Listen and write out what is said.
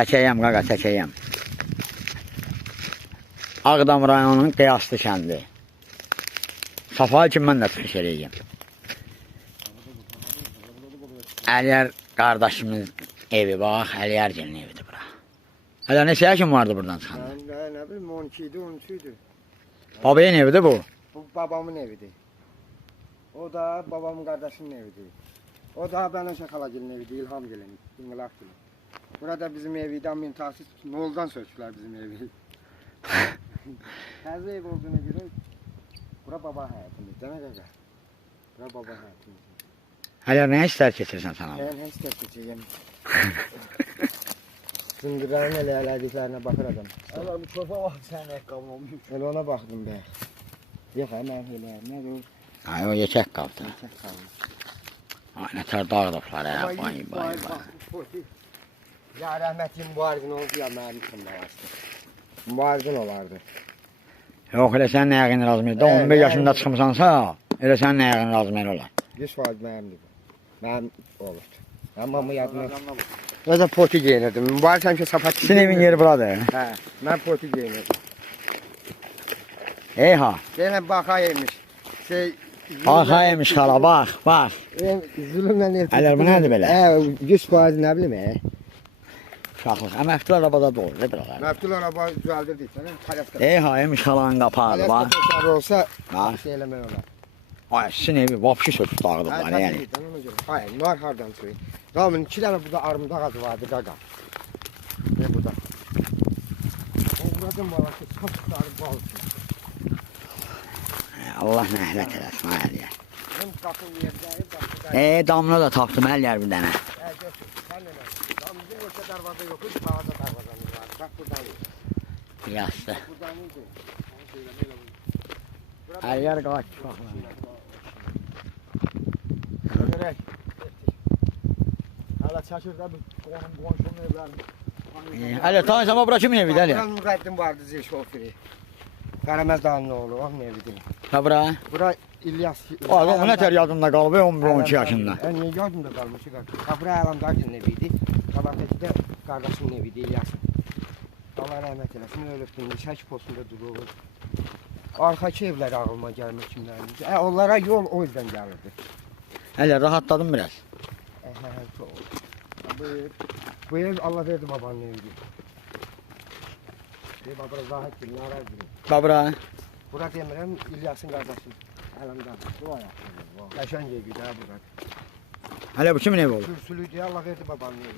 Çəkəyəm qaqa, çəkəyəm. Ağdam rayonunun Qiyaslı kəndi. Safa üçün mən də çıxış eləyəm. Əliyər qardaşımız evi, bax, Əliyər gəlin evidir bura. Hələ neçə yaşın vardı buradan çıxanda? Nə bilim, 12 idi, 13 idi. Babayın evidir bu? Bu babamın evidir. O da babamın qardaşının evidir. O da Bənövşə xalagilin evidir, İlham gelin, İnqilab gelin. Burada bizim evidən müntəxsis noldan sökülər bizim evi. Təzə ev olduğuna görə bura baba həyatımız, değil mi qaqa? Bura baba həyatımız. Hələ nə istər keçirsən sən abi? Mən heç kəs keçəcəm. Zındırların elə elədiklərinə baxır adam. Hələ bu körpə vaxt sənin əqqabın olmuş. Elə ona baxdım bəx. Yox, mən elə, nə olur? Ay, o yekək qaldı. Çək qalmış. Ay, nətər dağılıblar, vay, vay, vay. Ya rəhmətin mübarizin oldu ya mənim üçün də vasitə. Mübarizin olardı. Yox, elə sən nə yəqin razmıydı? 11 yaşında çıxımsansa, elə sən nə yəqin razmıydı olar? 100% mənimdir. Mənim olurdu. Amma bu yadıma... Özə poti geyinirdim. Mübariz həmişə sapat Sizin evin yeri buradır. Hə, mən poti geyinirdim. Eyha. Deyilən baxaymış. Baxaymış xala, bax, bax. Zülümlə ertə... Əllər, bu nədir belə? 100% nə bilim, Uşaqlıq, əməkdül arabada doğru, ne buralar? Məftul araba düzəldirdik sənə, palyasqa. Eyha, emiş xalanın qapağı, bax. Palyasqa olsa, Bax. şey eləmək olar. Ay, sizin evi vapşı söküb dağılıblar, yəni. Hayır, nar hardan çıxıyor? Ramın 2 dənə burada armud ağacı vardı, qaqa. Ne burada? O buradın balası, kapıqları balısı. Allah nəhlət eləsin, Əliyər. Hem qapın yerdəyi, qapıda... Damla da tapdım, Əliyər bir dənə. Götür, sən elə. Damızın yoxsa darvaza yox, üç bağada darvazamız var. Bax, buradan idi. Yasdı. Buradan idi. Əliyər qaç, bax. Görək. Hələ çəkir də bir qonşunun evlərini. Əliyər, tanıysan, bura kimin evidir, Əliyər? Buranın müqəddim vardı, zil şoförü. Qaraməz dağının oğlu, onun evidir. Ha, bura? Bura İlyas... O nətər yadında qalıb, 11-12 yaşında. Niyə yadımda qalmış? Ha, bura Əlamdağın eviydi. Qabaqdakı da qardaşının eviydi, İlyasın. Allah rəhmət eləsin, ölübdüm, çək postunda durur. Arxaki evlər ağılıma gəlmək kimlərdir. Onlara yol o yüzden gəlirdi. Əliyər, rahatladın biraz. Bu ev Allah verdi babanın evidir. Bura zahid gibi, naraz gibi. Bura? Bura demirəm, İlyasın qardaşım. Əlamdağ. Bu ayaq. Qəşəng evidir ha bura. Hələ bu kimin evi olur? Kürsülü deyə Allah verdi babanın evi.